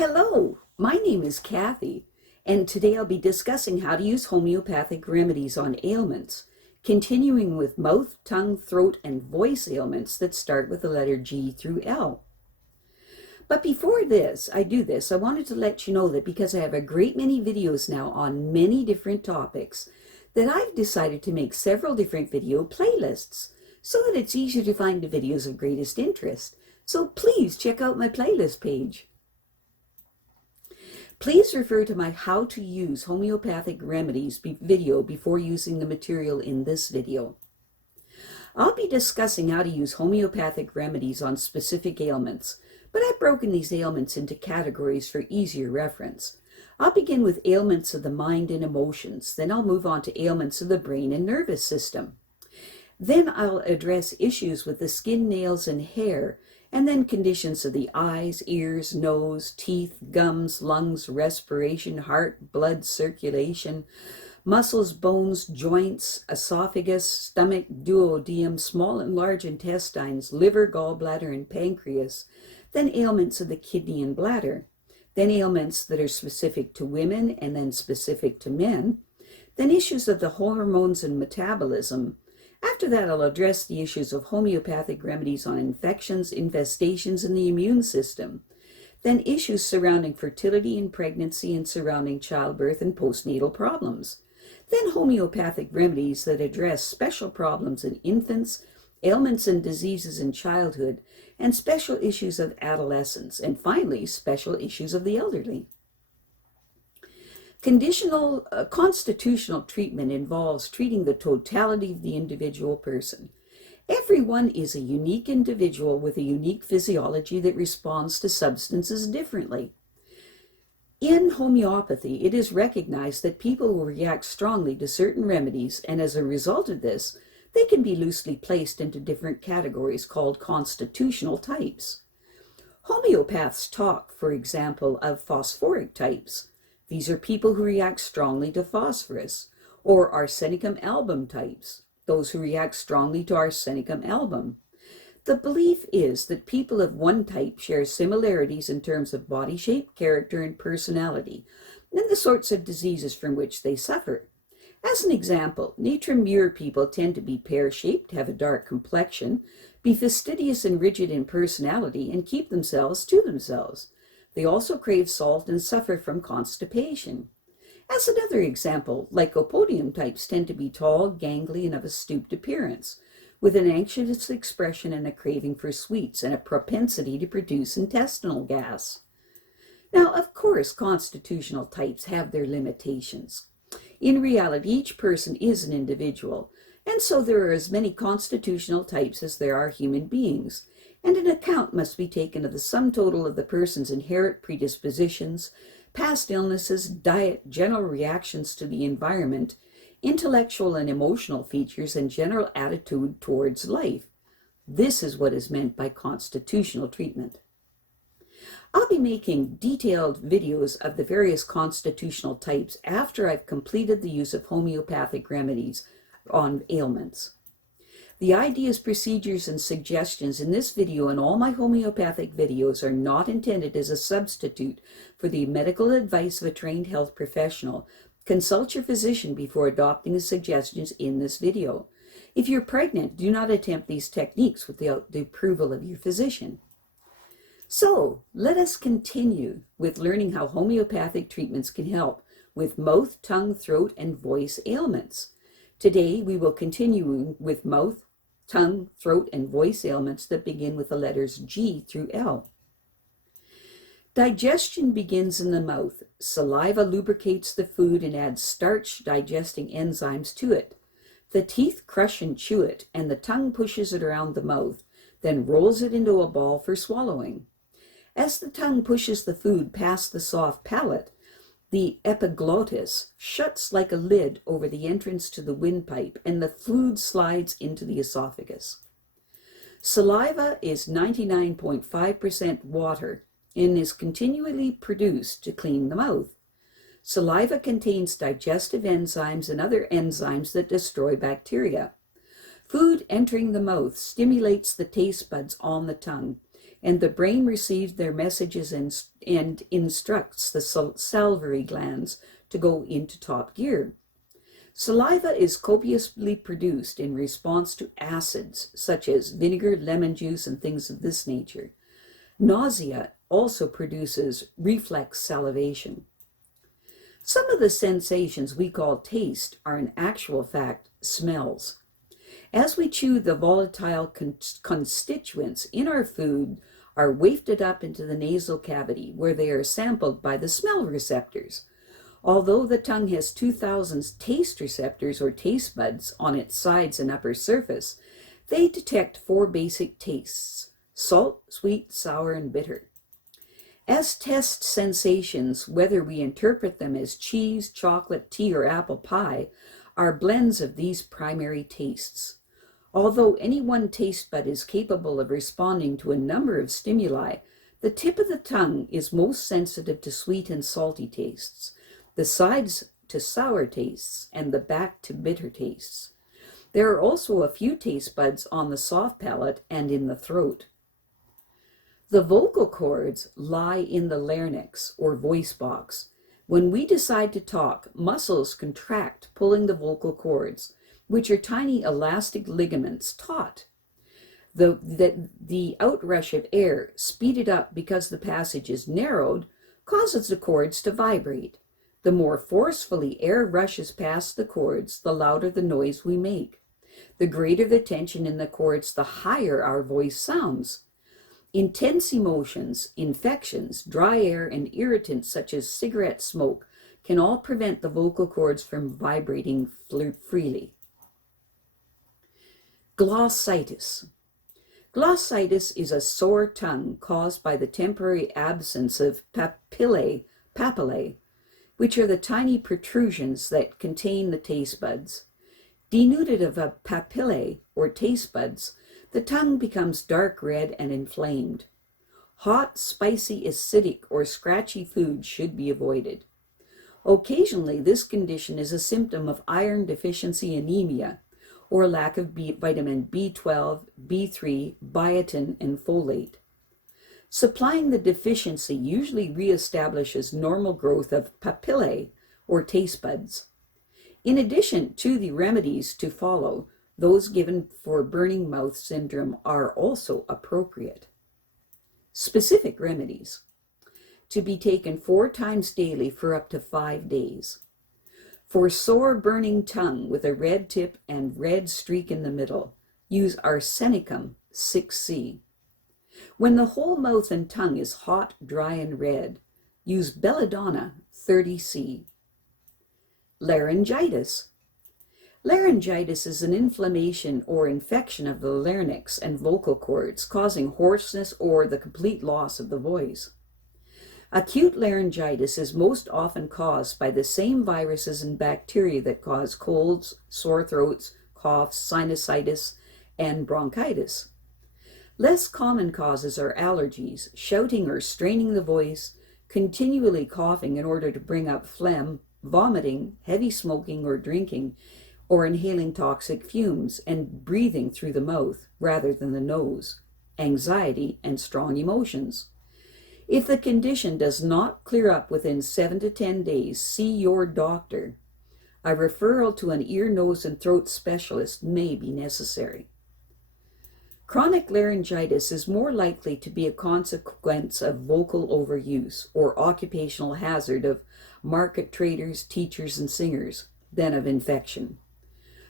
Hello, my name is Kathy, and today I'll be discussing how to use homeopathic remedies on ailments, continuing with mouth, tongue, throat, and voice ailments that start with the letter G through L. But before I wanted to let you know that because I have a great many videos now on many different topics, that I've decided to make several different video playlists so that it's easier to find the videos of greatest interest. So please check out my playlist page. Please refer to my How to Use Homeopathic Remedies video before using the material in this video. I'll be discussing how to use homeopathic remedies on specific ailments, but I've broken these ailments into categories for easier reference. I'll begin with ailments of the mind and emotions, then I'll move on to ailments of the brain and nervous system. Then I'll address issues with the skin, nails, and hair, and then conditions of the eyes, ears, nose, teeth, gums, lungs, respiration, heart, blood circulation, muscles, bones, joints, esophagus, stomach, duodenum, small and large intestines, liver, gallbladder, and pancreas, then ailments of the kidney and bladder, then ailments that are specific to women and then specific to men, then issues of the hormones and metabolism. After that, I'll address the issues of homeopathic remedies on infections, infestations, and the immune system. Then issues surrounding fertility and pregnancy and surrounding childbirth and postnatal problems. Then homeopathic remedies that address special problems in infants, ailments and diseases in childhood, and special issues of adolescence. And finally, special issues of the elderly. Constitutional treatment involves treating the totality of the individual person. Everyone is a unique individual with a unique physiology that responds to substances differently. In homeopathy, it is recognized that people will react strongly to certain remedies, and as a result of this, they can be loosely placed into different categories called constitutional types. Homeopaths talk, for example, of phosphoric types. These are people who react strongly to phosphorus, or Arsenicum album types, those who react strongly to Arsenicum album. The belief is that people of one type share similarities in terms of body shape, character, and personality, and the sorts of diseases from which they suffer. As an example, Natrum-Muir people tend to be pear-shaped, have a dark complexion, be fastidious and rigid in personality, and keep themselves to themselves. They also crave salt and suffer from constipation. As another example, Lycopodium types tend to be tall, gangly, and of a stooped appearance, with an anxious expression and a craving for sweets and a propensity to produce intestinal gas. Now, of course, constitutional types have their limitations. In reality, each person is an individual, and so there are as many constitutional types as there are human beings, and an account must be taken of the sum total of the person's inherent predispositions, past illnesses, diet, general reactions to the environment, intellectual and emotional features, and general attitude towards life. This is what is meant by constitutional treatment. I'll be making detailed videos of the various constitutional types after I've completed the use of homeopathic remedies on ailments. The ideas, procedures, and suggestions in this video and all my homeopathic videos are not intended as a substitute for the medical advice of a trained health professional. Consult your physician before adopting the suggestions in this video. If you're pregnant, do not attempt these techniques without the approval of your physician. So, let us continue with learning how homeopathic treatments can help with mouth, tongue, throat, and voice ailments. Today, we will continue with mouth, tongue, throat, and voice ailments that begin with the letters G through L. Digestion begins in the mouth. Saliva lubricates the food and adds starch-digesting enzymes to it. The teeth crush and chew it, and the tongue pushes it around the mouth, then rolls it into a ball for swallowing. As the tongue pushes the food past the soft palate, the epiglottis shuts like a lid over the entrance to the windpipe, and the food slides into the esophagus. Saliva is 99.5% water and is continually produced to clean the mouth. Saliva contains digestive enzymes and other enzymes that destroy bacteria. Food entering the mouth stimulates the taste buds on the tongue, and the brain receives their messages and instructs the salivary glands to go into top gear. Saliva is copiously produced in response to acids, such as vinegar, lemon juice, and things of this nature. Nausea also produces reflex salivation. Some of the sensations we call taste are in actual fact smells. As we chew, the volatile constituents in our food are wafted up into the nasal cavity, where they are sampled by the smell receptors. Although the tongue has 2,000 taste receptors or taste buds on its sides and upper surface, they detect 4 basic tastes: salt, sweet, sour, and bitter. As test sensations, whether we interpret them as cheese, chocolate, tea, or apple pie, are blends of these primary tastes. Although any one taste bud is capable of responding to a number of stimuli, the tip of the tongue is most sensitive to sweet and salty tastes, the sides to sour tastes, and the back to bitter tastes. There are also a few taste buds on the soft palate and in the throat. The vocal cords lie in the larynx, or voice box. When we decide to talk, muscles contract, pulling the vocal cords, which are tiny elastic ligaments taut. The outrush of air, speeded up because the passage is narrowed, causes the cords to vibrate. The more forcefully air rushes past the cords, the louder the noise we make. The greater the tension in the cords, the higher our voice sounds. Intense emotions, infections, dry air, and irritants such as cigarette smoke can all prevent the vocal cords from vibrating freely. Glossitis. Glossitis is a sore tongue caused by the temporary absence of papillae, which are the tiny protrusions that contain the taste buds. Denuded of a papillae, or taste buds, the tongue becomes dark red and inflamed. Hot, spicy, acidic, or scratchy food should be avoided. Occasionally, this condition is a symptom of iron deficiency anemia, or lack of vitamin B12, B3, biotin, and folate. Supplying the deficiency usually reestablishes normal growth of papillae, or taste buds. In addition to the remedies to follow, those given for burning mouth syndrome are also appropriate. Specific remedies. To be taken 4 times daily for up to 5 days. For sore burning tongue with a red tip and red streak in the middle, use Arsenicum 6C. When the whole mouth and tongue is hot, dry, and red, use Belladonna 30C. Laryngitis. Laryngitis is an inflammation or infection of the larynx and vocal cords, causing hoarseness or the complete loss of the voice. Acute laryngitis is most often caused by the same viruses and bacteria that cause colds, sore throats, coughs, sinusitis, and bronchitis. Less common causes are allergies, shouting or straining the voice, continually coughing in order to bring up phlegm, vomiting, heavy smoking or drinking, or inhaling toxic fumes, and breathing through the mouth rather than the nose, anxiety, and strong emotions. If the condition does not clear up within 7 to 10 days, see your doctor. A referral to an ear, nose, and throat specialist may be necessary. Chronic laryngitis is more likely to be a consequence of vocal overuse or occupational hazard of market traders, teachers, and singers than of infection.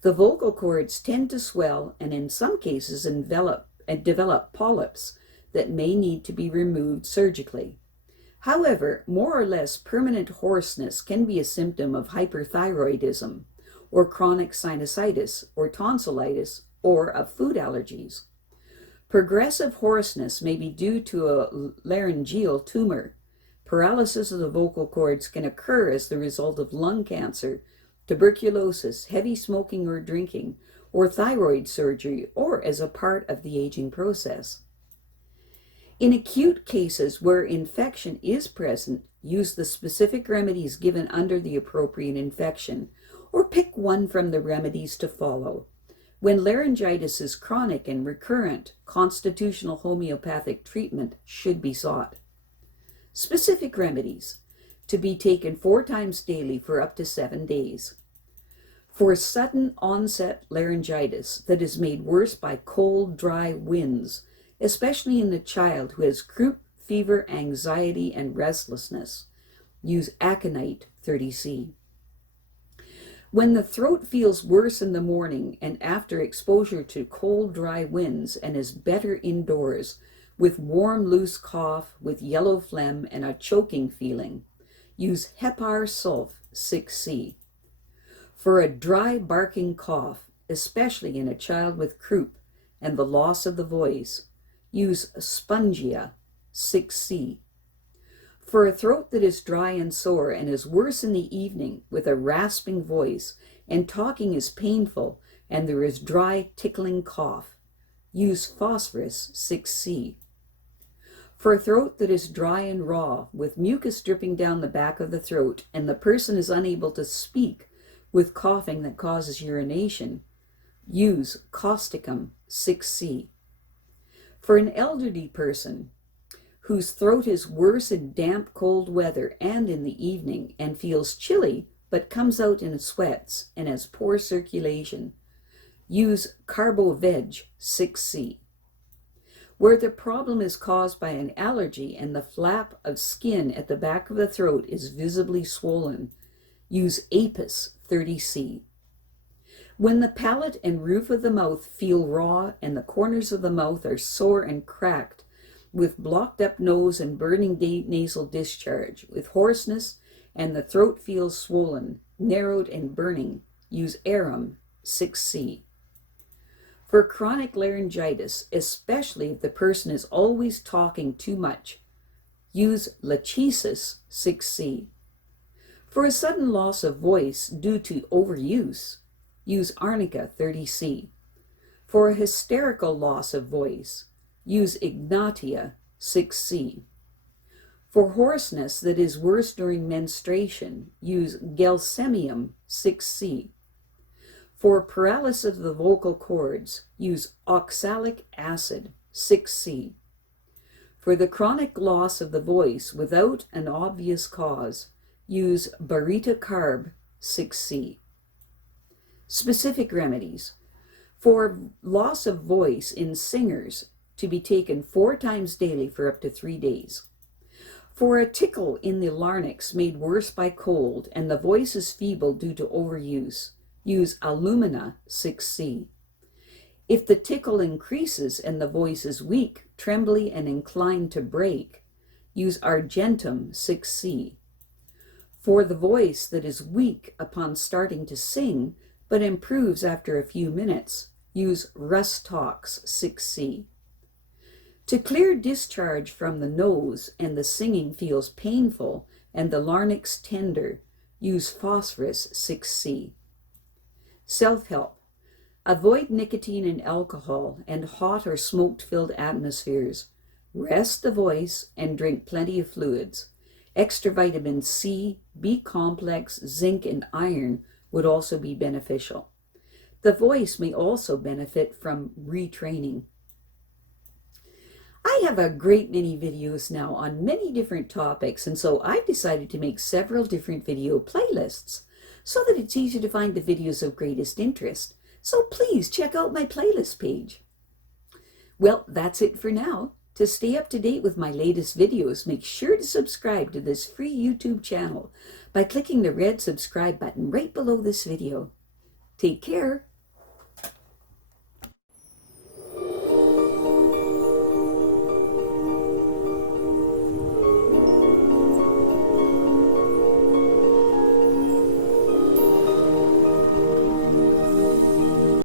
The vocal cords tend to swell and in some cases develop polyps that may need to be removed surgically. However, more or less permanent hoarseness can be a symptom of hyperthyroidism or chronic sinusitis or tonsillitis or of food allergies. Progressive hoarseness may be due to a laryngeal tumor. Paralysis of the vocal cords can occur as the result of lung cancer, tuberculosis, heavy smoking or drinking, or thyroid surgery, or as a part of the aging process. In acute cases where infection is present, use the specific remedies given under the appropriate infection, or pick one from the remedies to follow. When laryngitis is chronic and recurrent, constitutional homeopathic treatment should be sought. Specific remedies to be taken 4 times daily for up to 7 days. For sudden onset laryngitis that is made worse by cold, dry winds, especially in the child who has croup, fever, anxiety, and restlessness, use Aconite 30C. When the throat feels worse in the morning and after exposure to cold, dry winds and is better indoors, with warm, loose cough, with yellow phlegm and a choking feeling, use Sulph 6C. For a dry, barking cough, especially in a child with croup and the loss of the voice, use Spongia 6C. For a throat that is dry and sore and is worse in the evening with a rasping voice and talking is painful and there is dry, tickling cough, use Phosphorus 6C. For a throat that is dry and raw with mucus dripping down the back of the throat and the person is unable to speak with coughing that causes urination, use Causticum 6C. For an elderly person whose throat is worse in damp, cold weather and in the evening and feels chilly but comes out in sweats and has poor circulation, use Carbo 6C. Where the problem is caused by an allergy and the flap of skin at the back of the throat is visibly swollen, use Apis 30C. When the palate and roof of the mouth feel raw and the corners of the mouth are sore and cracked, with blocked up nose and burning nasal discharge, with hoarseness and the throat feels swollen, narrowed and burning, use Arum 6C. For chronic laryngitis, especially if the person is always talking too much, use Lachesis 6C. For a sudden loss of voice due to overuse, use Arnica 30C. For a hysterical loss of voice, use Ignatia 6C. For hoarseness that is worse during menstruation, use Gelsemium 6C. For paralysis of the vocal cords, use Oxalic Acid 6C. For the chronic loss of the voice without an obvious cause, use Baryta 6C. Specific remedies. For loss of voice in singers, to be taken 4 times daily for up to 3 days. For a tickle in the larynx made worse by cold and the voice is feeble due to overuse, use Alumina 6C. If the tickle increases and the voice is weak, trembly, and inclined to break, use Argentum 6C. For the voice that is weak upon starting to sing, but improves after a few minutes, use Rhus 6C. To clear discharge from the nose and the singing feels painful and the larynx tender, use Phosphorus 6C. Selfhelp. Avoid nicotine and alcohol and hot or smoke-filled atmospheres. Rest the voice and drink plenty of fluids. Extra vitamin C, B complex, zinc, and iron would also be beneficial. The voice may also benefit from retraining. I have a great many videos now on many different topics, and so I've decided to make several different video playlists so that it's easy to find the videos of greatest interest. So please check out my playlist page. Well, that's it for now. To stay up to date with my latest videos, make sure to subscribe to this free YouTube channel by clicking the red subscribe button right below this video. Take care.